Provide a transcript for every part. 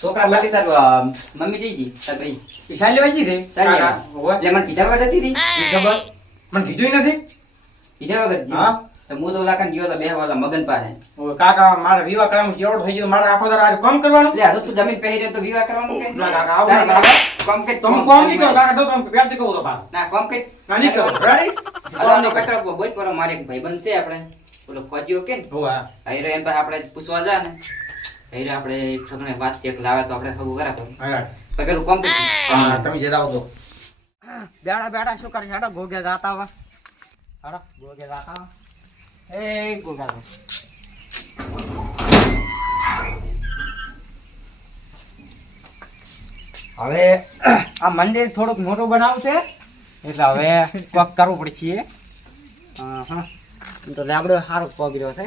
છોકરા માટે તાર મમ્મી જઈ ગઈ તાર ભાઈ ઈશાન લેવા જી દે એટલે મને કીધા વગર જતી રહી ખબર મને કીધું નથી. કીધા વગર જી હા તો હું તો લાકન ગયો તો બે વાલા મગન પાસે ઓ કાકા મારા વિવાહ કરવામાં જેવડો થઈ ગયો મારે આખો દાડો કામ કરવાનું. એટલે આ તો તું જમીન પહેરી રહ્યો તો વિવાહ કરવાનું કે ના કાકા આવું સારું, ના કાકા. કોમ કે તમે કોમ નહીં કરો કાકા તો તમે પહેરતી કહું તો બા ના કોમ કે ના નહીં કરો રેડી આનો કચરો બોલ પર મારે એક ભાઈબંધ છે આપણે ઓલો ફોજીઓ કે ને હોવા આયરો એમ પાસે આપણે પૂછવા જા ને આયરો આપણે એક છોકરાને વાત ચેક લાવે તો આપણે હગું કરા તો હા પેલું કોમ કે હા તમે જે આવો તો બેડા બેડા શું કરે હેડો ગોગે જાતા વા હેડો ગોગે જાતા વા એ ગોગા તો હવે આ મંદિર થોડુંક મોટું બનાવશે એટલે હવે કોક કરવું પડશે. હા તો લેબડો સારો પગર્યો છે.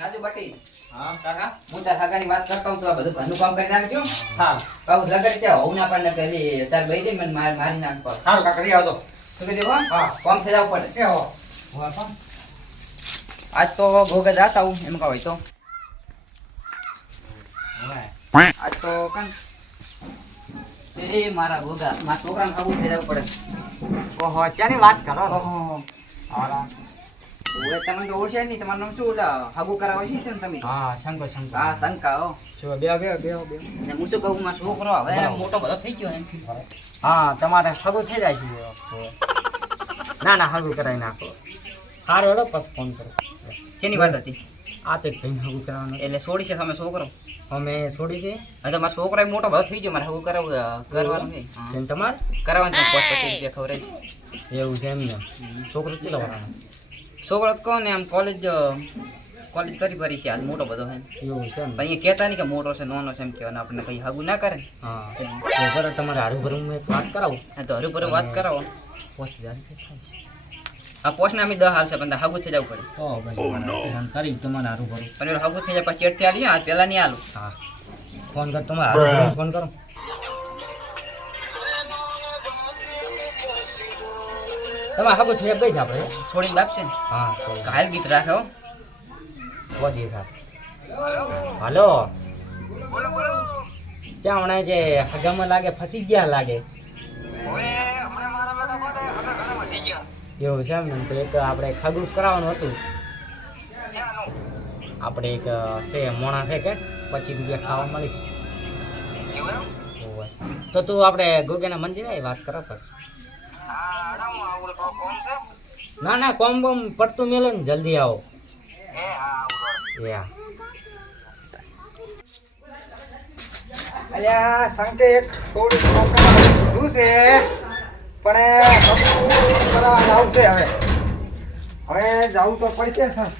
રાજુ બટી હા કાકા હું તાર હગાની વાત કરતો હું તો આ બધું ઘરનું કામ કરી નાખજો હા કહું લગડ ત્યાં હોવું ના પડે કે તાર ભાઈ દે મને મારી નાખ પર સારું કાકા રે આવજો શું કીધું હા. કોમ થઈ જવું પડે એ હો આજ તો ગોગે જાતા હું એમ કહો તો આજ તો કન એ મારા ગોગા મારા છોકરાને ખાવું થઈ જવું પડે. ઓહો ચાની વાત કરો છો? ઓહો ઓએ તમે તો ઓળખ્યા નહીં તમારું નામ શું ઓલા હગું કરાવે છે ને તમે હા શંકર શંકર હા શંકા હો શું બે બે બે બે ને હું શું કહું મારો છોકરો હવે મોટો બધો થઈ ગયો એમ હા તમારે હગું થઈ જાય છે. ના ના હગું કરાવી નાખો. સારું હેડો પછી ફોન કરો. શેની વાત હતી આ તો ભાઈ હગું કરાવવાનું એટલે છોડી છે તમે છોકરો અમે છોડી છે. હવે તો મારો છોકરો મોટો બધો થઈ ગયો મારે હગું કરવાનું છે હા. તેમ તમારે કરાવવાનું છે 25 રૂપિયા ખવડાવીશ. એવું છે એમ ને છોકરો કેટલા વાળાનો? છોકરો તો કહો ને આમ કોલેજ કરી ભરી છે આજ મોટો બધો હે એવું છે એમ. પણ એ કહેતા નહીં કે મોટો છે નાનો છે એમ કહેવાય આપણને કઈ હગું ના કરે હા તો બરાબર તમારે હારું ભરું હું એક વાત કરાવું. હા તો હરું ભરું વાત કરાવો 5000 થાય છે. આ પોસ્ટને અમે 10 હાલશે પણ હગું થઈ જવું પડે તો ભાઈ ફોન કરી તમારે હારું ભરું. પણ એનું હગું થઈ જાય પછી ચેટથી આલી આ પેલા નહીં આલું હા ફોન કર તમારે હારું ભરું ફોન કરો. તમારે હગું થઈ ગઈ છે આપણે. છોડીને બાપશે ને હા sorry. ઘાયલ ગીત રાખે હો વધી સાહેબ. હાલો ક્યાં હમણાં જે હગામાં લાગે ફસી ગયા લાગે એવું છે એમ ને. તો એક આપણે ખગું કરાવવાનું હતું. આપણે એક છે મોણા છે કે 25 રૂપિયા ખાવા મળીશ. હોવે. તો તું આપણે ગોગેના મંદિર આવી વાત કરો પછી. ના ના કોમ બોમ પડતું મેલો ને જલ્દી આવો. યા અલ્યા સંકે એક થોડી કીધું છે પણ કરાવવા આવશે હવે જવું તો પડશે સર.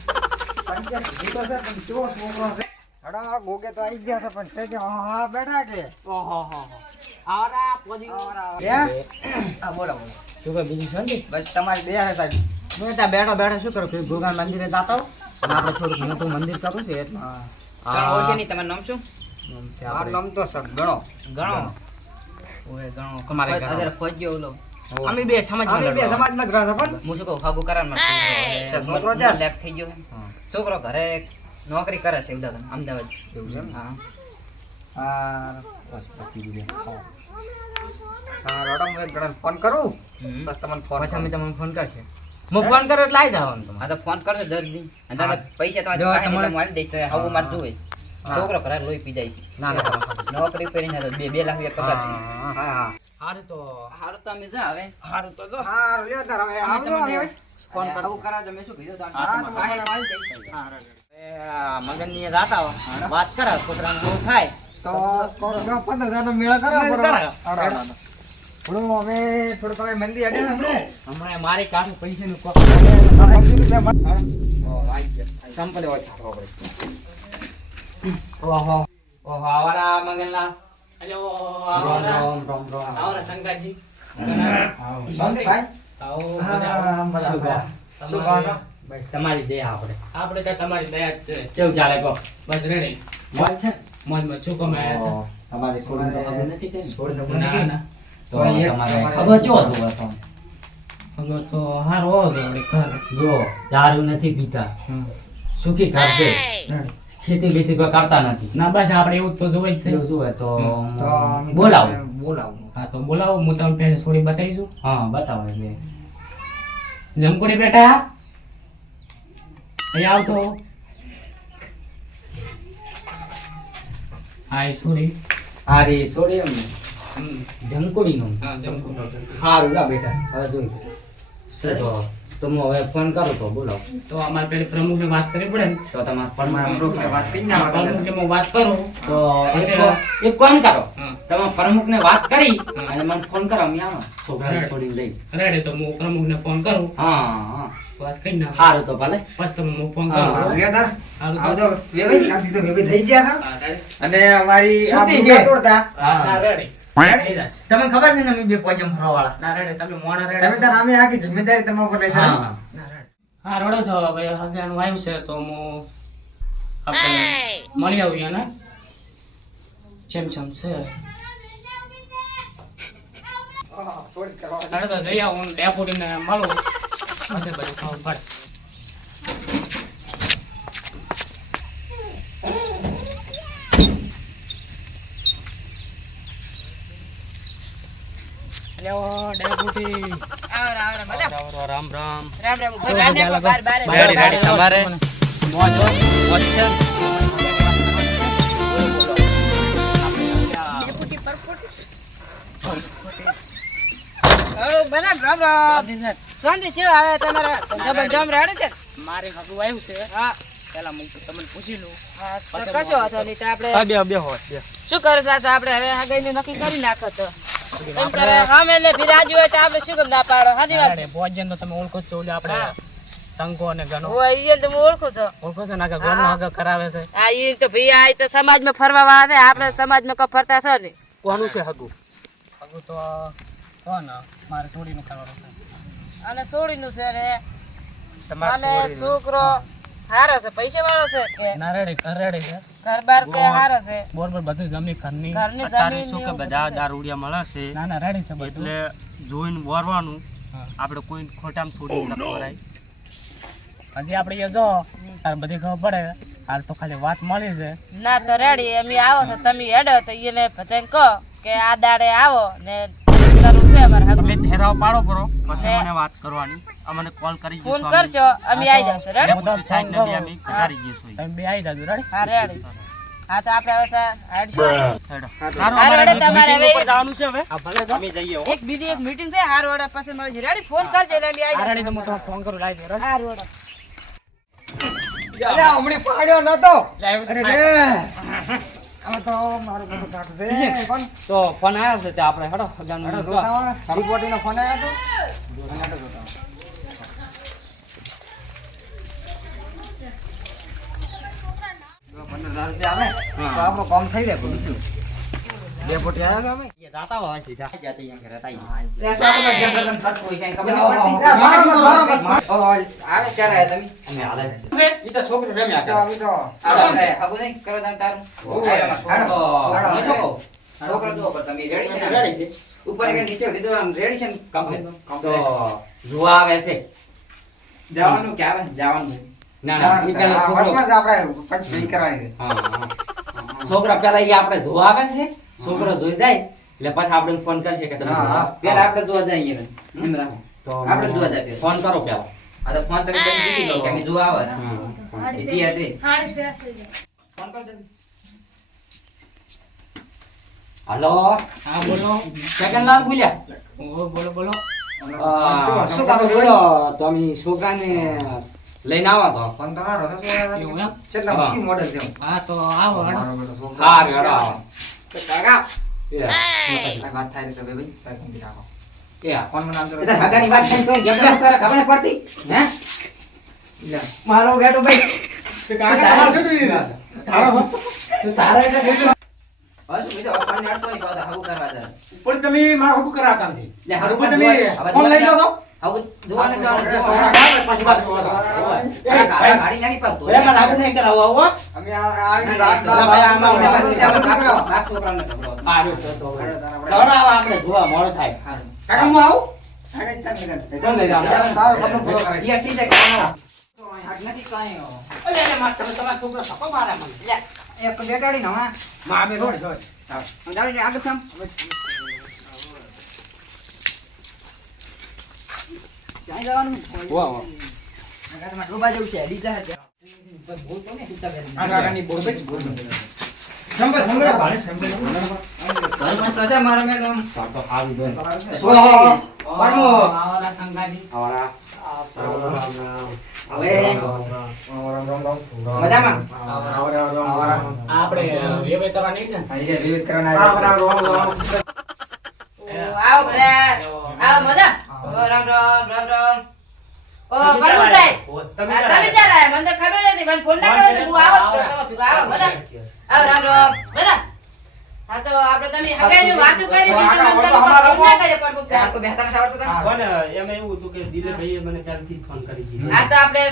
સંકે કીધું તો છે પણ કેવો છોકરો છે. હડા ગોગે તો આવી ગયા છે પણ છે કે હા બેઠા કે ઓહો હો આવરા પોજી હા બોલો બોલો શું કે બીજું શાંતિ? બસ તમારી દયા છે સાહેબ. હું ત્યાં બેઠો બેઠો શું કરું કે ગોગા મંદિરે જાતા હોઉં અને આપણે થોડુંક મોટું મંદિર કરવું છે એટલે કારણ ઓળખે નહીં તમારું નામ શું નામ છે આ આપણે. નામ તો સર ગણો ગણો ઓય ગણો તમારે ગણો. અત્યારે ફોજ્યો ઓલો અમે બે સમાજમાં અમે બે લડવા. સમાજમાં જ રહે છે પણ હું શું કહું હગું કરાવવાનું છોકરો છે? લેક થઈ ગયો હા. છોકરો ઘરે નોકરી કરે છે ઉદાહરણ અમદાવાદ એવું છે એમ? હા હા બસ 25 રૂપિયા. હા રોડા હું એક જણાને ફોન કરું હમ. બસ તમને ફોન પછી અમે તમને ફોન કરશે. હું ફોન કરો એટલે આવી જવાનું તમારે. હા તો ફોન કરજો જલ્દી અને તારે હા. પૈસા તમારે જો પાસે તમારે- એટલે મારી દઈશ તો હગું મારે જોવે હા. છોકરો ઘરે લોહી પી જાય છે ના ના તમારે. નોકરી કરીને તો 2 લાખ રૂપિયા પગાર છે હા હા હા હારું તો હારું તો અમે જા હવે હારું તો જો હા લ્યો તાર હવે આવજો હવે ફોન કરો કરાવજો મેં શું કીધું તો હા, તમે પાસે મારી દઈશ મગનની એ જાતા હો. વાત કરે છોકરાને શું થાય તો કરો જો 15,000 નો મેળા કરો મેળો બરોબર. કરો. હાડો, હાડો. થોડું હવે થોડું તમે મંદી અડે ને આપણે હમણાં મારી કાઢું પૈસાનું કોક. સંપલે હોય છાપવા પડે. ઓહો ઓહો આવારા મગનલા. હેલો રોમ રોમ રોમ રોમ આવરા શંકરજી. શાંતિ ભાઈ આવો હા, બધા. શું કહો? બસ તમારી દયા આપણે. આપણે તો તમારી દયા જ છે. કેવું ચાલે કહો? બસ રેડી. મોજ છે? મોજમાં શું કમે આયા ઓહો, તમારી છોડીને તો ખબર નથી કે છોડી દો. હતા? ના ના. તો તો એ તમારે તમારે- ખબર જો હતું બસ આમ. હગો તો હારો હોવો જોઈએ ઘર. જો દારૂ નથી પીતા, સુખી ઘર છે, ખેતી બેતી કોઈ કરતા નથી. ના બસ આપણે એવું જ તો જોવે જ છે. એવું શું હોય તો તો અમે બોલાવો. બોલાવો. હા તો બોલાવો, હું તમને પેલે છોડી બતાવીશું. હા બતાવો. એટલે જમકુડી બેટા અહીંયા આવતો. હા એ છોડી. આ રે છોડી એમ જમકુડી નું હા જમકુડી. સારું લા બેટા, હવે જોઈ તો હું હવે ફોન કરું તો બોલાવો. તો અમારે પેલી પ્રમુખને વાત કરવી પડે ને. તો તમારે અમારા ગ્રુપને વાત કરી નાખો. પ્રમુખને હું વાત કરું તો એક કામ કરો, હા. તમે પ્રમુખ ને વાત કરી હા. અને મને ફોન કરો, અમે આવો છોકરાને છોડીને લઈ. રેડી તો હું પ્રમુખને ફોન કરું, હા હા વાત કરી નાખ. સારું તો ભલે. પછી તમે હું ફોન હા, કરું. વેદર હારું તો. આવજો. વેવાઈ નાખી તો વેવાઈ થઈ ગયા હતા. હા, રેડી. અને અમારી આ છૂટી બુકા છે. તોડતા. ના, રેડી. થઈ જશે. તમને ખબર છે ને અમે બે પોચમ ફરવા વાળા. ના, રેડી. તમે મોડા તમે રેડી. તાર આમે આખી જિમ્મેદારી તમારા પર લેશો. હા ના, રેડી. હા, રોડો છો. હવે હગાનું આવ્યું છે તો હું આપણે મળી આવીએ ને જેમ જેમ છે. હા, થોડીક કરવા. તારે તો જઈ આવું ને ડેપોટીને મળું પછી બધું ખબર પડે. Hello deputy. રામ રામ. તમારે મોજ છે. મારે હગું આવ્યું છે. પેલા હું તમને પૂછી લઉં. શું કરે છે આપણે હવે હગાઈને નક્કી કરી નાખો તો એમ કરે સામે એટલે બિરાજી હોય તો આપણે શું કેમ ના પાડો હાદી વાત આપણે ભોજન તો તમે ઓળખો જ છો. ઓલી આપણે હા. સંઘો અને ગણો હોય ઈ તો હું ઓળખું છું ઓળખો છો ને આગળ ગણનો આગળ કરાવે છે. આ ઈ તો ભાઈ આ તો સમાજમાં ફરવા વાળા છે આપણે સમાજમાં કો ફરતા છો ને કોનું છે હગું? હગું તો કોણ મારે છોડીને કરવાનું છે. અને સોડીનું છે ને તમારે અને છોકરો હારો છે પૈસા વાળો છે કે ના રેડી ઘર રેડી છે. ઘર બાર કે હારો છે બરોબર બધું જમી ઘરની. ઘરની અત્યારે જમીન શું ને કે એવું બધા બધું છે. દારૂડિયા મળે છે, ના ના રેડી છે બધું. એટલે જોઈને વરવાનું. હા. આપણે કોઈ ખોટામાં છોડી ન ખવડાય. હજી આપણે એ જો તાર બધી ખબર પડે. હાલ તો ખાલી વાત મળી છે. ના તો રેડી અમે આવો છો તમે હેડો તો એને બધાને કહો કે આ દાડે આવો ને કરવું છે અમારે તમે હગું ઠેરાવ પાડો કરો, પછી હે. મને વાત કરવાની. અમને કોલ કરી ફોન જઈશું. કરજો અમે આવી જશું રેડી ડેપોટી સાહેબને બી અમે ઘટાડી જઈશું. તમે બે આવી જાજો રેડી. હા રેડી હા તો આપણે હવે હેડશું હેડો. હા, સારું, હારું, અમારે હેડો, તમારે meeting હવે- ઉપર જવાનું છે હવે. હા ભલે તો. અમે જઈએ હો. એક બીજી એક મીટિંગ છે હાર વડે પછી મળી છે રેડી ફોન કરજો એટલે અમે આ આવી રેડી તો હું તમને ફોન કરું લાવી દે રેડી. હાર વડે અલ્યા, હમણાં પાડ્યો નતો. લાવ્યો તો અરે રે. હવે તો મારું બધું કાઢું છે. કોણ? તો ફોન આવ્યો છે તે આપણે હેડો હગાનું હેડો તો. જોતા હોય. રિપોર્ટીનો ફોન આવ્યો હતો. હેડો જોતા હોય. જો 15,000 રૂપિયા આવે તો હા. આપણું કામ થઈ જાય બધું. ડેપોટી આવ્યો કે અમે? એ જાતા હોય સીધા જાતે અહીંયા ઘરે તાઈ. એટલે શું આપણે કેમ કરવાનું થતું હોય છે, ખબર નહીં પડતી? એ, મારો મત, મારો મત. ઓહો, આવે ક્યારે આવ્યા તમે? અમે હાલે. ઈ તો છોકરો રમ્યા તો કરે. હવે તો હાલો, આપણે હગું નહીં કરવા જવાનું તારું? ઓહો. હાલો, હાલો. હાલો, તમે શું કહો? છોકરો જુઓ પણ તમે રેડી છે ને? રેડી છે. ઉપર એક નીચે કીધું આમ રેડી છે ને? તો જોવા આવે છે. જવાનું કે આવે જવાનું? ના ના ઈ પેલા છોકરો. બસમાં જ આપણે પંચ સહી કરવાની છે. હા, હા. છોકરા પેલા ઈ આપણે જોવા આવે છે. છોકરો જોઈ જાય એટલે પછી આપણે ફોન કરશે કે તમે હા, જોવા. હા. પેલા આપણે જોવા જઈએ એમ રાખો. તો આપણે જોવા જાય પેલા. ફોન કરો પેલા. આ તો ફોન તમે પૂછી લો કે અમે જોવા આવે ને? હા, હા. એથી આ તે. ફોન કરો જલ્દી. હાલો હા બોલો. જગનલાલ બોલ્યા. ઓહો, બોલો બોલો. શું કામ છે? બોલો તો અમે છોકરાને લઈને આવા તો. ફોન તો હારો હતો. એવું એમ? કેટલા હા. મોટી મોડેલ છે એમ? હા તો આવો હેડો. મારો બેટો છોકરો. હા રેડો આવો. તો કાકા એ આ વાત થાય છે ભાઈ ભાઈ કંઈ રાખો. એ ફોનમાં નામ એ તાર હગાની વાત થાય તો જબરા કરે ખબર નહીં પડતી હે? મારો બેટો ભાઈ તું તારા એટલે બેટો. હવે શું કીધું? હવે ફોનને અડતો નહીં પાછો હગું કરવા જાય. પણ તમે મારા હકુ કરાવતા નથી. લે હગું પણ પણ તમે હવે ફોન લઈ લો તો. હગું જોવાને જવાનું, છોકરા જોવાનું. ગાવે, પાછી વાત કરો. અરે ગાડા ગાડી નાખી પાડતો. એ મારા હકુ નહીં કરાવો આવો. અમે આવી ના, વાત ના, ભાઈ, આમાં કરાવો. બાપ છોકરાને ઝઘડો. હારું તો. દોડાવો આપણે જોવા મોડું થાય. હારું. કાકા હું આવું. અરે તમે લગન. ચાલ લઈ જાઓ. તારો સપનો પૂરો કરે. યાર થઈ જાય કાંઈ. તો અહીં હાથ નથી કાંઈ. અલે અલે માર તમે તમારા છોકરો સપો મારે મને. લે, એક બેટાડીને હમણાં માં બે રોડ જોઈ. દાડીને આગળ થામ. ક્યાંય જવાનું? વાહ વાહ. નગારમાં ડૂબા જેવું છે, લીધા છે. બોલતો ને, ઊંચા બેઠા. આ કાકાની બોલ બે. સંભળ સંભળ ભાડે સંભળ. ઘર મસ્ત છે મારા મેળ આમ. તો હારી દે. સોળી થઈ ગઈ છે. પરમો. આવરા સંગાજી. આવરા. હવે મજામાં? આપણે વેવે કરવા નહીં છે ને? અહીં જે વિવિધ કરવાના આવ્યા છે. આવો બધા આવો મજા રામ રામ રામ રામ ઓ બરમુ સાહેબ તમે ચાલ આયા મને તો ખબર નથી મને ફોન ના કરે તો હું આવો જ તો તમે આવો મજા આવો રામ રામ મજા હા તો આપણે તમે હગાઈની વાતો કરી હતી તો મને તમે ફોન ના કરે પ્રભુ આ સાહેબ કોઈ બેહતા નથી આવડતું તને? પણ એમાં એવું હતું કે દિલીપભાઈએ મને પહેલથી જ ફોન કરી દીધો. આ તો આપણે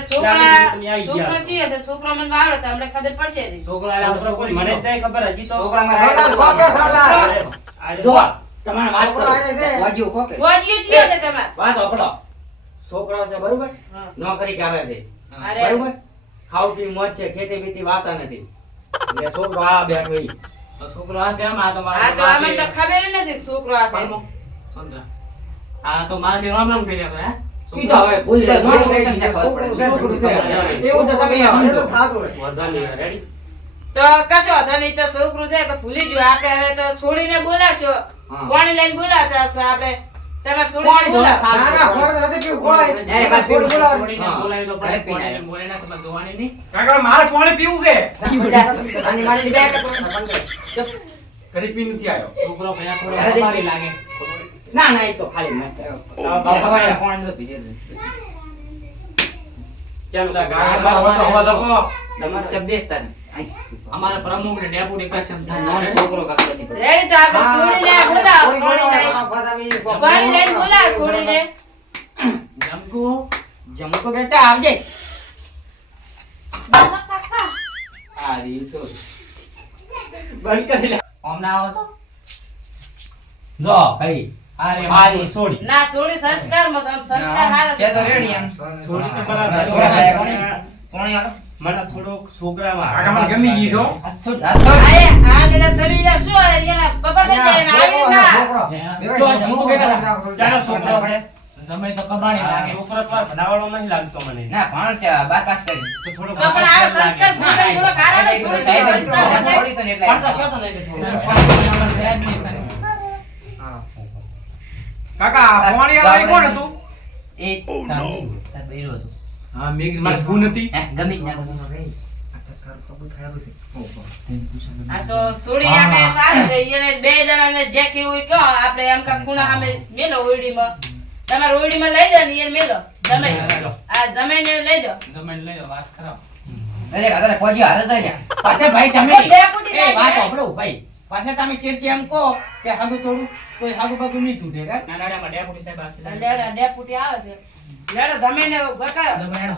છોકરો છીએ તો છોકરો મને આવડે તો અમને ખબર પડશે જ. છોકરા આયા તો મને જ નહીં ખબર, હજી તો છોકરામાં સાલા, રહેલું. કોકે સાલા. જો તમારે વાત કરો. વાગ્યું કોકે? વાજીઓ છીએ તે તમે વાત ઓપડો. છોકરો છે બરોબર? હા. નોકરી કરે છે. અરે બરોબર? ખાવ પી મોજ છે, ખેતી બીતી વાતા નથી. એટલે છોકરો આ બેઠો ઈ. તો છોકરો આ છે આમ, આ તો આ મારા તો અમને તો ખબર જ નથી છોકરો આ છે ચંદ્ર. આ તો મારાથી રામ રામ કહી રહ્યા હે? ઈ તો હવે ભૂલ એટલે જાય. છોકરું છે ને ત્યાં ખબર પડે. છોકરું છે. એવું તો તમે એ સમજો. તો થાતું રહે. વધા નહીં. રેડી? તો કશો વાંધો નહીં તો છોકરું છે તો ભૂલી ગયો આપણે હવે તો છોડીને બોલાવશો હા. પાણી લઈને બોલાવતા હશો આપણે તમારે પાણી છોડીને ધોવા બોલાવો ના, ના, ફોન તો નથી પીવું, કોઈ. ના, એ વાત ફોન બોલાવો. છોડીને હા. બોલાવી તો ઘરે પડે, પીને બોલીને બોલે ના તમારે જોવાની નહીં. કાકા મારે પાણી પીવું છે. આની મારી બે કે ઘરે પી નથી આવ્યો. છોકરો ભયા થોડો ઘરે જ અપારી લાગે. ના ના, ઈ તો ખાલી મસ્ત. ખબર કોણ તો પીજે ચાલો તમારે બેસતા ને અમારા પ્રમુખ ને ડેપ્યુટી કચેરી થાય. નાનો છોકરો કાકરો નહીં પડે. રેડી તો આપણે છોડીને બોલાવો પાણી લઈને પાણી લઈને બોલાવો છોડીને જમકુ જમો તો બેટા આવજે. આ રીસો બંધ કરી લે. હમણાં આવો તો જો ભાઈ આ રે આ રી સોડી. ના છોડી સંસ્કારમાં તો આમ સંસ્કાર હારા છે તો રેડી એમ છોડી તો બરાબર. છોકરા લાયક કોણી હાલો મને થોડોક છોકરામાં કાકા મને ગમી ગઈ છો. આ લેલા તમે યા શું એના પપ્પા કે એને આવી ના જો જમો બેટા. ચાલો છોકરો છે. તમે તો કબાડી લાગે. છોકરો તો ભણાવવાનો નહીં લાગતો મને. ના ભણ છે 12 પાસ કરી તો થોડોક તો પણ આ સંસ્કાર ભૂતન થોડો ખારા ને છોડી સંસ્કાર નથી. થોડી તો ને એટલે પણ તો છો તો નહીં તો થોડું. સંસ્કાર તમારા સાહેબ ની સંસ્કાર. કાકા પાણી આવે કોણ હતું? એ તાર બૈરો હતો હા મેઘ મારી ભૂલ હતી. હે ગમી જ ના ગમી આ તો છોડી આપણે સારું છે એને બે જણાને જે કેવું હોય કહો આપણે એમ કા ખૂણા સામે મેલો ઓરડીમાં તમારે ઓરડીમાં લઈ જાવ ને એને મેલો જમાઈ આ જમાઈને લઈ જાવ જમીન લઈ લો, વાત ખરાબ. અરે કાકા પોજી હાલ જ જા પાછા ભાઈ તમે ડેપુટી એ વાત લાગે. સાંભળો ભાઈ. પાછા તમે ચીરચી એમ કહો કે હાગુ થોડું કોઈ હાગુ બાગુ નહીં તૂટે કાં? નાનાડામાં ડેપ્યુટી સાહેબ આ છે. લેડા ડેપુટી આવે છે લેડો જમાઈને બકારો જમાડો.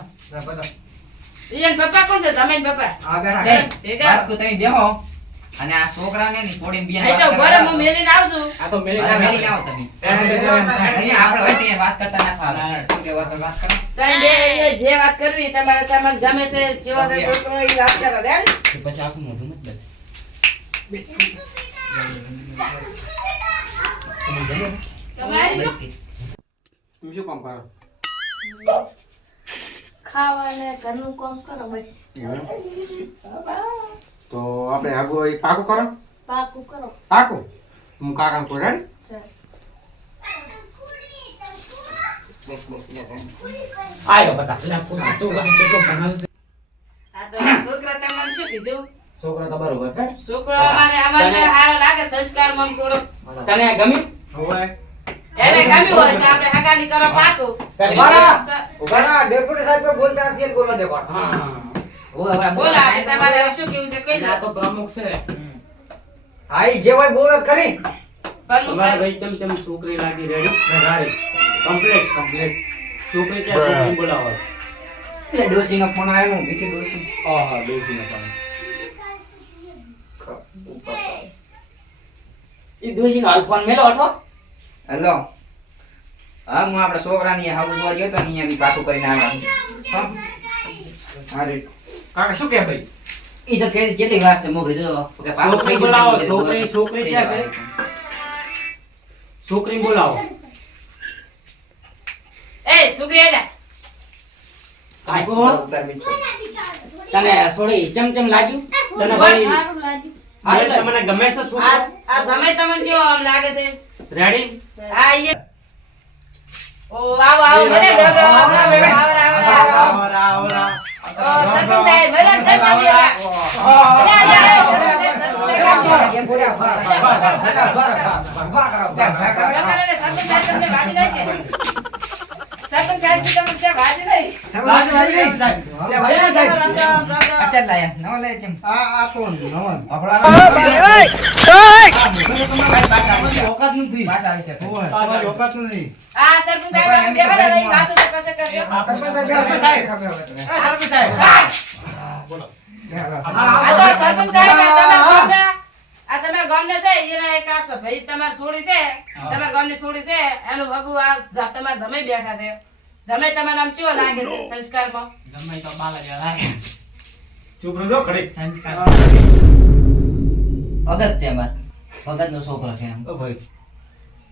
ઈયન પપ્પા કોણ છે જમાઈને પપ્પા આ બેઠા. જય ભેગા. બાપુ તમે બેહો અને આ છોકરાને ની છોડીને બિયાન અહીં તો ઘરે હું મેલીને આવું છું આ તો મેલી મેલી નાખે. ના આવો તમે ડેપ્યુટી તો એમ થાય. અહીંયા આપણે હોય ત્યાં વાત કરતા ના ફાવે ના. શું કહેવાય તો વાત કરો તમે બે જે વાત કરવી તમારે તમને ગમે છે જેવો છે છોકરો એ વાત કરો રેડી તો પછી આખું મોઢું મત બદલ. તમારી તમે શું કામ કરો? ખાવાને ઘરનું કામ કરો બસ તો આપણે હાગુ એક પાકું કરો. પાકું કરો પાકું હું કાકા કોઈ રેડી. બસ બસ લે આયો બતા. એટલે પૂછ તું કહે છે તો ભણાવશે. આ તો છોકરા તમને શું કીધું છોકરો તો બરોબર છે. છોકરો અમારે સારો લાગે સંસ્કારમાં આમ થોડો તને ગમી? એને ગમ્યું હોય તો આપણે હગાની કરો પાકું ઉભા ના, ડેપ્યુટી સાહેબ કોઈ બોલતા નથી એને બોલવા દે કોણ. હા. બોલ હવે બોલો આપણે તમારે હવે શું કેવું છે કઈ આ તો પ્રમુખ છે. હા, ઈ જે હોય બોલ જ ખરી. પ્રમુખ તમારા સાહેબ ભાઈ ચમ ચમ છોકરી લાગી રેડી? રેડી. Complete complete. છોકરી છે છોકરી બોલાવો. એટલે ડોશીનો ફોન આવ્યો હું ભીખી ડોશી હા બેસીને તમે. ઈ દોશીનો હાલ ફોન મેલો હતો. હેલો હા હું આપણા છોકરાની હાવું જોવા ગયો તો ને અહીંયા બી પાછું કરીને આવ્યા હા રે કાકા શું કે ભાઈ ઈ તો કે કેટલી વાર છે મોગરી જો કે પાછું છોકરી બોલાવો છોકરી ક્યાં છે છોકરી બોલાવો એ સુગ્રી આજા તને સોડી ચમચમ લાગ્યું તને ભાઈ સારું લાગ્યું. આ તમને ગમે છે છોકરો આ સમય તમને કેવો આમ લાગે છે રેડી આ ઈ ઓ આવો આવો મને રામ રામ આવો સરપંચ સાહેબ મને જય અત્યારે લાયા નવા લાયા ચમ આ તો નવા ઓકાત નથી પાછા આવી છે તમારી ઓકાત નથી. આ સરપંચ સાહેબ બેહો ને ભાઈ વાતો તો કશે કરજો સરપંચ સાહેબ આ તો સરપંચ સાહેબ આ તમારા ગામને છે એના એક આ ભાઈ તમાર છોડી છે તમારા ગામની છોડી છે એનું ભગુ આ તમાર ધમે બેઠા છે જમે તમારે આમ કેવો લાગે છે સંસ્કારમાં ગમે તો બાલા જેવા લાગે. ચૂપ રહો ખડી સંસ્કાર ભગત છે અમાર ભગત નો છોકરો છે એમ ઓ ભાઈ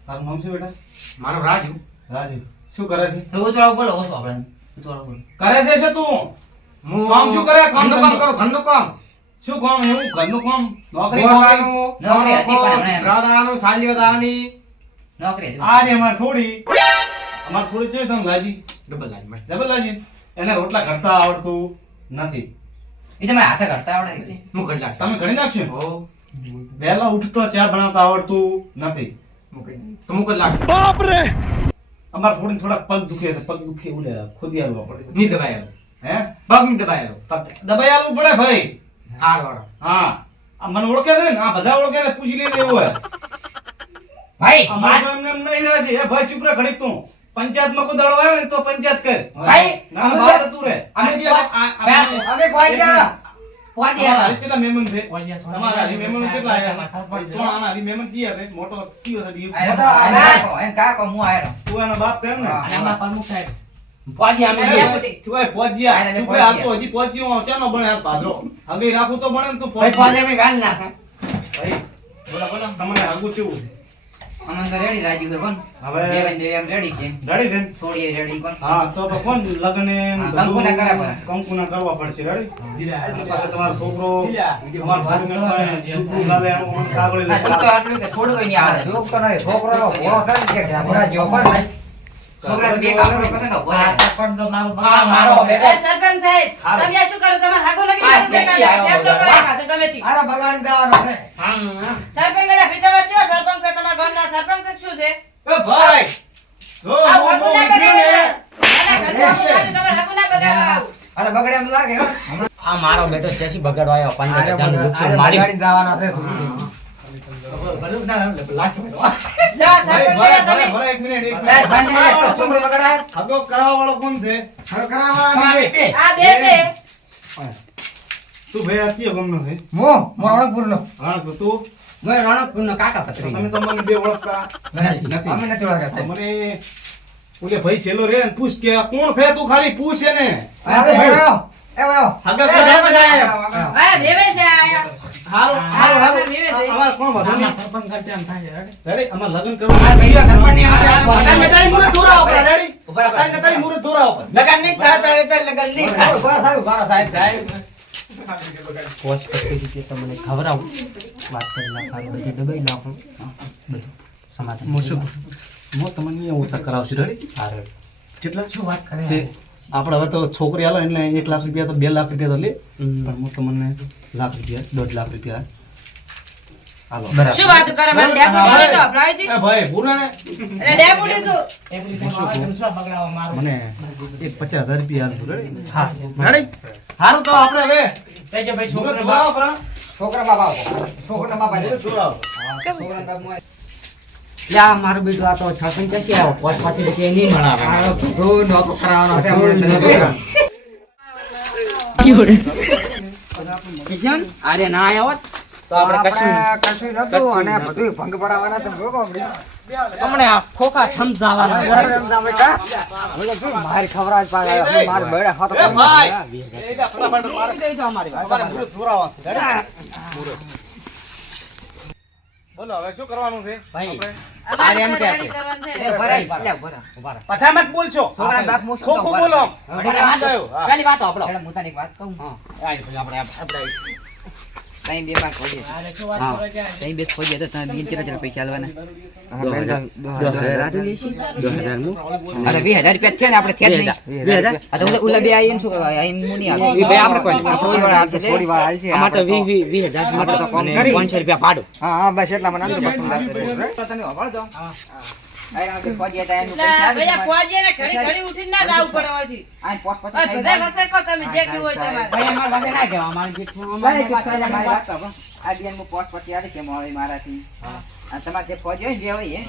તારું નામ શું બેટા? મારો રાજુ રાજુ. શું કરે છે? તો ઉતરાવ બોલો ઓછો આપણે ઉતરાવ બોલો કરે છે શું તું? હું કામ શું કરે? ઘરનું કામ કરો ઘરનું કામ શું કામ એવું? ઘરનું કામ? નોકરી ગોળવાનું, નોકરી હતી પણ હમણાં રાધાનું, સાલિયાદાની. નોકરી હતી. આ રે અમાર થોડી છે તને લાજી ડબલ લાઈન માં. ડબલ લાજી એને રોટલા કરતા આવડતું નથી. ઈ તમારે હાથે કરતા આવડે છે? હું કરી નાખ. તમે ઘણી નાખશો હો, વહેલા ઉઠતો ચા બનાવતા આવડતું નથી. હું કરી નાખ. તો હું કરી નાખ. અમાર થોડી થોડા પગ દુખે તો પગ દુખે ઉલે ખોદી આવવા પડે. ની દબાયેલો. હે પગ ની દબાયેલો. દબાઈ આવવું પડે ભાઈ. હાલ વાળો. હા આ મને ઓળખે છે ને આ બધા ઓળખે છે પૂછી લેજે એવું હોય ભાઈ અમારે તો એમને એમ નહીં રહે છે એ ભાઈ ચૂપ રહે ઘડીક તું પંચાયત માં કોઈ દાડો આવ્યો ને તો પંચાયત કર ભાઈ ના બહાર તું રે અમે જે અમે કોઈ ગયા તમારા હારી કેટલા મહેમાન છે ઓલિયા સોના તમારા હારી મહેમાનો કેટલા આવ્યા સરપંચ કોણ આના હારી મહેમાન કીયા છે મોટો કીયો છે ઈ. એને કાકો હું આયરો તું એનો બાપ છે ને અને અમારા પ્રમુખ સાહેબ પાડી અમે એ, તું એ પહોંચ્યા આને તું પહોંચ્યા. આ તો હજી પહોંચ્યો ચાનો બને હાથ ભાદરો હવે રાખું તો બને ને તું ભાઈ પહોંચ્યા. પાડી અમે ગાલ નાખે ભાઈ બોલા બોલા તમને આગું કેવું છે અમને તો રેડી રાજી હોય કોણ હવે બેન બે એમ રેડી છે રેડી છે છોડીએ રેડી કોણ હા તો કોણ લગ્ન ને હા, કંકુના કરવા પડે. કંકુના કરવા પડશે રેડી તમારો છોકરો તમારો ભાઈ છોકરું લાલે એનું કાગળ ના દુઃખ તો આટલું કે થોડું કોઈ નહીં આવે છોકરા તો બે કાપડો કરે તો ભરે. આ સરપંચ તો મારો આ મારો એ સરપંચ સાહેબ તમે આ શું કરો તમારે હાગો લગી આ જશે જેથી આવ્યો કામ તો કરે ખાતે ગમે તી હા હા સરપંચ ના ભીતરમાં ચો સરપંચ છે તમારા ગામના સરપંચ જ શું છે એ ભાઈ જો આ હું હાગો ના બગાડો તમારે હાગો ના બગાડો આ તો બગડે એમ લાગે હો. આ મારો બેટો ચેસી બગાડો આવ્યો 5000 નું વૃક્ષ મારી જા સરપંચ ભાઈ તમે ભાઈ એક મિનિટ સાહેબ, ભાંડી માં એક તો છોકરો બગડાય. હગો કરાવવા વાળો કોણ છે આ બે. આ બે છે તું ભાઈ આથી ગમનો છે હા તો તું મેં રણકપુરનો કાકા પત્રી તમે તો મને બે ઓળખતા નથી મને ઓલે ભાઈ છેલ્લો રે ને પૂછ કે આ કોણ છે તું ખાલી પૂછ એને હગા કરાવવા જાય હા બેવે છે આયા હારું હારું હારું અમાર કોણ વાંધો નહીં સરપંચ કરશે એમ થાય છે રેડી? રેડી અમાર લગન કરવા આ ભાઈ સરપંચની આવે. લગન ને તારી મુરત ધોરા ઉપર રેડી ઉભા રહો. લગન ને તારી મુરત ધોરા ઉપર લગન નહીં થાય તો એટલે લગન નહીં થાય પોસ્ટ કરી કે તમને ખવડાવું વાત કરી નાખો બધી દબાઈ નાખો બધું સમાધાન મોશું મો તમને એવું ઓછા કરાવશું રેડી હા રેડી. કેટલા શું વાત કરે તે આપણે હવે તો છોકરી આલે એટલે 1 લાખ રૂપિયા તો 2 લાખ રૂપિયા તો લે હમ. પણ હું તમને લાખ રૂપિયા 1.5 લાખ રૂપિયા હાલો બરાબર. શું વાત કરે મને ડેપુટી તો અપલાવી દી એ ભાઈ પૂરા ને એટલે ડેપુટી તો એપલી સાહેબ આવે તો શું બગડાવો મારો મને એક 50,000 રૂપિયા હાલ રેડી હા રેડી હારું તો આપણે હવે કહેજો ભાઈ છોકરા છોકરા ધોરાવો પરા છોકરા બાપા ધોરાવો છોકરા બાપ મોય. યા મારું બેટું આ તો સરપંચ છે આવો પોસ્ટ પાસે કે નહીં મળાવે કિશન અરે ના આવ્યો હોત તો આપણે કશું કશું નતું અને બધું ભંગ પડાવવાના તમે જો કોમ તમને આ ખોખા સમજાવવાના મારી ખબર જ પાડે માર બેડા ખાતો બોલો હવે શું કરવાનું છે ભાઈ અમારે એમ તો કે ready છે. કરવાનું છે. લે ભરાય લે ભરા બધા મત બોલશો છોકરા બાપ મોસ ખોખું બોલો પેલી વાત આપણો પેલા હું તને એક વાત કહું આપણે તઈ બે માં ખોજે હા તઈ બે ખોજે તો તમે બીન ચેલા પૈસા આલવાના 2000 આટલું લેશી 2000 મુ અરે 2000 રૂપિયા છે ને આપણે છે જ નહીં 2000 આ તો ઉલા બે આઈને શું કહેવાય આઈને મુ નહીં આવે ઈ બે આપણે કોઈ સોળી વાળા આવશે થોડી વાર હાલ છે અમાર તો 20000 માટે તો કામ કરી 500 રૂપિયા ભાડું હા હા બસ એટલા મને આપજો. તમે હોભળજો આયરા કે ખોજે તો એનું ના, પૈસા ભૈયા પહોંચીએ ને ઘડી ઘડી ઉઠીને ના જાવું પડે હોયથી. આઈ પોસ ઓય, પછી બધા વસે કહો તમે જે કહેવું હોય તમારે. ભાઈ અમાર પાસે ના કહેવા અમારે જેટલું ભાઈ અમારે કે પહેલા મારી વાત તો આપણો આ બેન મુ પોસ પછી આલે કે મોય મારાથી આ તમારે જે ફોજ હોય ને જે હોય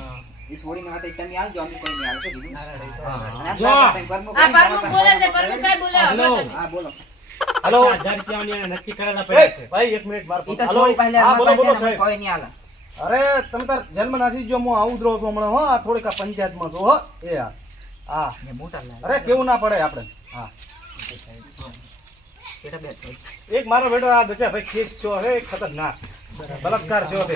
એ છોડીને વાત તમે આલજો અમે કોઈ નહીં આલશો કીધું અને જો. આ તમે પ્રમુખ આ પ્રમુખ બોલે છે, પ્રમુખ સાહેબ બોલે, હમણાં તમે. હા બોલો હેલો 1000 રૂપિયા નક્કી કરેલા પડ્યા છે ભાઈ એક મિનિટ માર ઈ તો છોડી પહેલા હા બોલો બોલો અમે સાહેબ કોઈ નહીં આલે અરે તમે તાર જન્મ નાસી જો હું આવું જ રહું છું હમણાં હો આ થોડીક આ પંચાયતમાં છું હો એ હા ને મોટા લાગે અરે કેવું ના પડે આપણે હા બેટા બે એક મારો બેટો આ દશા ભાઈ કેસ છો હે ખતરનાક બલાત્કાર છો તે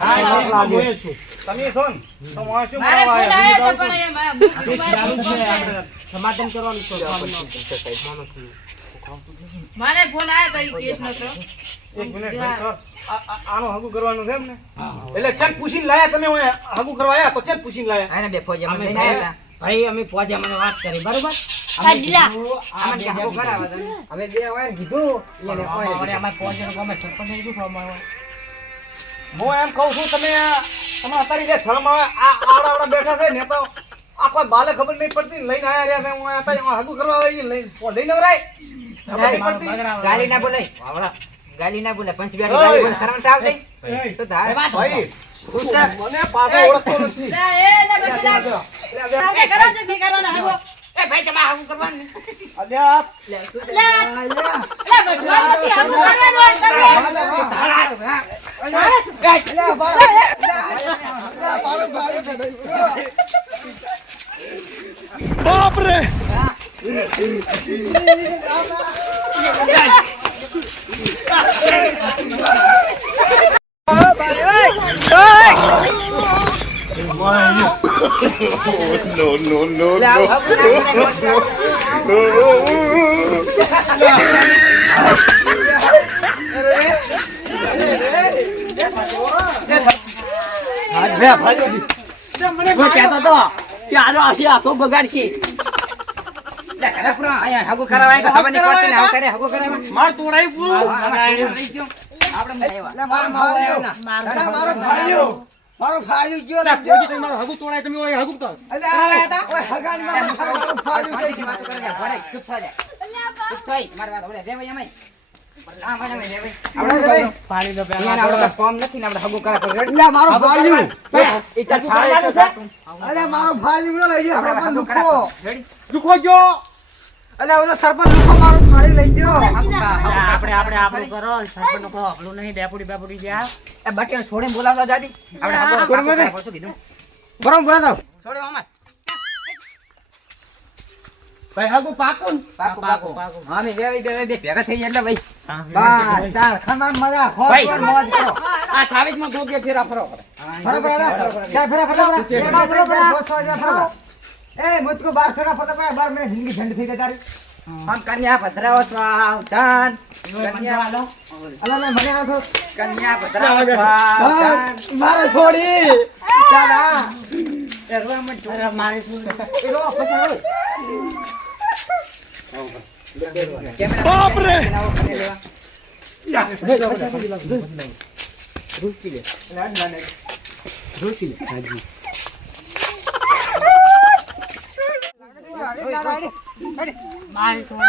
હા હું છું તમે છો ને તો હું આ શું મારે કરવા ફોન આવ્યા? આવ્યો તો પણ એમાં મોબાઈલ ફોન છે. સમાધાન કરવાનું તો મારે ફોન આવ્યો તો ઈ કેસ નતો. એક મિનિટ ભાઈ સર આનો હગું કરવાનું છે એમ ને એટલે ચેક પૂછીને લાયા તમે ઓય હગું કરવા આયા તો ચેક પૂછીને લાયા આને બે ફોજ અમે લઈને આયા હતા ભાઈ અમે પોજે મને વાત કરી બરોબર આમને કે હાકો કરાવવા તમે અમે બે વાર કીધું એને કોઈ અમારે અમાર પોજે નો ગમે સરપંચ શું ફોર્મ આવે હું એમ કહું છું તમે અત્યારે જે શરમ આવે આ આવડા બેઠા છે ને તો આ કોઈ બાલે ખબર નહીં પડતી ને લઈને આયા રહ્યા છે હું અત્યારે હગું કરવા આવી લઈને નવરાય ખબર નહીં પડતી ગાલી ના બોલાય વાવડા ગાલી ના બોલાય પંચ બેઠો ગાલી બોલે શરમ તો આવતી તો ધાર ભાઈ મને પાછો ઓળખતો નથી લા, એ લા, બસ લા. આપણે કરો છો કે કરવાનો હાગો? એ ભાઈ તમારે આવું કરવાનું ને અલ્યા લા, ભગવાન નથી હાગો કરવાનું હોય તમે. કોઈ કહેતો તો કે આનો આશી આખો બગાડશે લે ઘરે પૂરા આયા હાકો કરાવાય કે ખબર નહીં પડતી ને આવતા રે હાકો કરાવા માર તોડાઈ પૂરું આપણે મુ આવ્યા મારો ભાઈઓ મારો ભાઈઓ ગયો ને કોઈ તમારું હગું તોડાય તમે ઓય હગું તો અલ્યા ઓય હગાની મારો ભાઈઓ ફોનથી વાતો કરે છે ભરાય ચૂપ થઈ જા ચૂપ થઈ મારી વાત આપણે રેવાય એમાંય આ મને મેં રેવાય આપણે પાણી નો અહીંયા આપણે ફોર્મ નથી ને આપણે હાકો કરા પર રેડ અલ્યા મારો ભાઈઓ ઈ તો ઠાળે છે સાતું અલ્યા મારો ભાઈઓ નો લઈ ગયો સરપંચ લુખો રેડી દુખો ગયો અલ્યા ઓલો સરપંચ લુખો મારો ભાઈ લઈ ગયો આપણે આપણું કરો સરપંચ નો કહો આપણું નહીં ડેપુટી બેપુટી જ્યાં એ બટિયાને છોડીને બોલાવતો જાતી આપણે હાકો છોડી દે. શું કીધું બરોબર બરાબર છોડ્યો અમાર ભાઈ હગું પાકું પાકું પાકું હા અમે બે ભેગા થઈ ગયા એટલે ભાઈ બસ તાર ખમાન મજા ખોર ભાઈ. પર મોજ કરો આ સાવિજમાં ગોગે ફેરા ફરો બરાબર એ મુજકો 12 ફેરા ફરતા પડે 12 મિનિટ જિંદગી ઝંડ થઈ ગઈ તારી આમ કન્યા ભદ્રાવો સ્વાવધાન કન્યા અલા મને આવો કન્યા ભદ્રાવો સ્વાવધાન મારે છોડી ચાલા એ રોમન છોડ મારે શું એ રો પછી આવે બાપ રે મારી સોને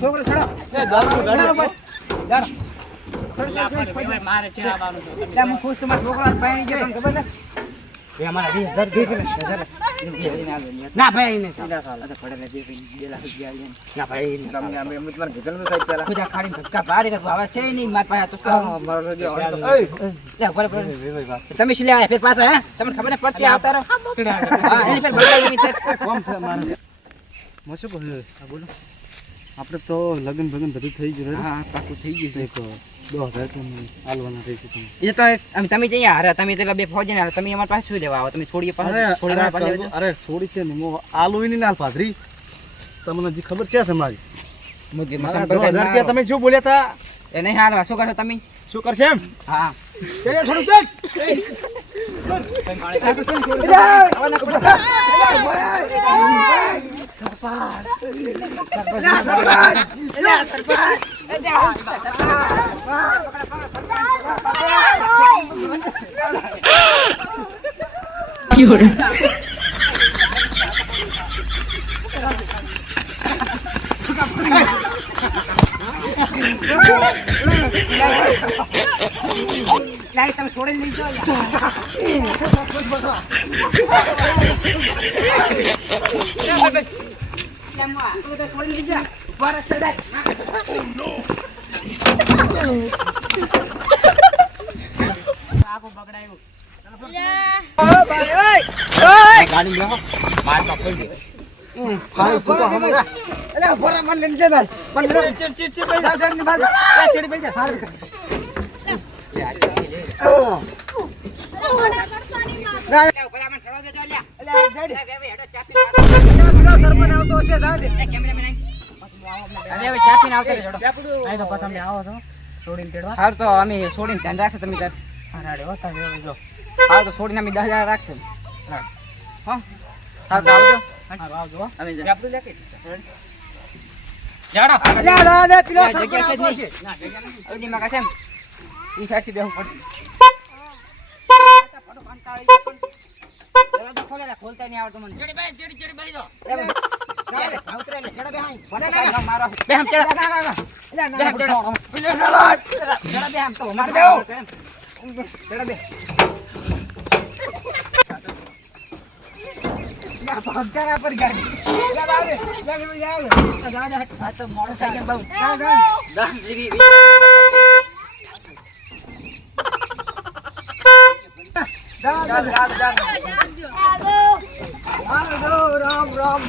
છોકરો છોડો મારે છે આવવાનું તો એટલે હું ખુશ તમારા છોકરા પાણી ગયો તને ખબર ને એ અમારા 20,000 દે કે ના ભાઈ નહીં ના ભાઈ તમને અમે તમારે કીધેલું સાહેબ પહેલા ખુદા ખાડી ધક્કા ભારે કર હવે છે નહીં માર પાસે તો મારો જો લે ઉપર તમે શું લે આયા ફેર પાછા હે તમને ખબર ન પડતી આવતા રહો હા એની ફેર બદલાવી છે કોમ છે મારે હું શું કહું બોલો આપણે તો લગન ભગન બધું થઈ ગયું હા પાકું થઈ ગયું એક 10,000 તો આલવાના થઈ છે એ તો તમે જઈ હારે તમે તો બે ફોજે ને તમે અમાર પાસે શું લેવા આવો તમે છોડીએ પાસે છોડી વાળા પાસે અરે છોડી છે ને હું આલુ ની નાલ પાદરી તમને જે ખબર છે મારી મુદ્દે મારા સંપર્ક 10,000 રૂપિયા તમે શું બોલ્યા હતા એ નહીં હારવા શું કરો તમે શું કરશે એમ હા કે થોડું ચેક લાઈ તમે છોડી લઈ જાઓ છોડી લઈ જા બરસ ગાડી લેવો માર તો કોઈ દે અલ્યા ભરા મન લઈને જતા પણ ચીડ પૈસા જડની બાદ ચડી પૈસા સારું સરપંચ આવતો છે આય તો પછી અમે આવો છો છોડીને તેડવા હાર તો અમે છોડીને ધ્યાન રાખશે તમે તાર હારાડે હો તમે જો હાર તો છોડીને અમે 10,000 રાખશે હા હા તો આવજો આવજો અમે આપણું લેકે જાડો અલ્યા દે પેલો જગ્યા છે સરપંચ જ નહીં ઓલી માં કાશે ઈ સાઈડ થી બેહું પડી ફોટો કંટાળી દરવાજો ખોલે રે ખોલતા નહીં આવડતો મને ચડી બેહી દો ઉતરે લે ચડા બેહાઈ મારો બેહમ ચડા બેહમ બેહમ તો માર ચડા બે પગકારા પર ગાડી આવે આ તો મોડો થઈ ગયો બહુ દામ જીવી રામ રામ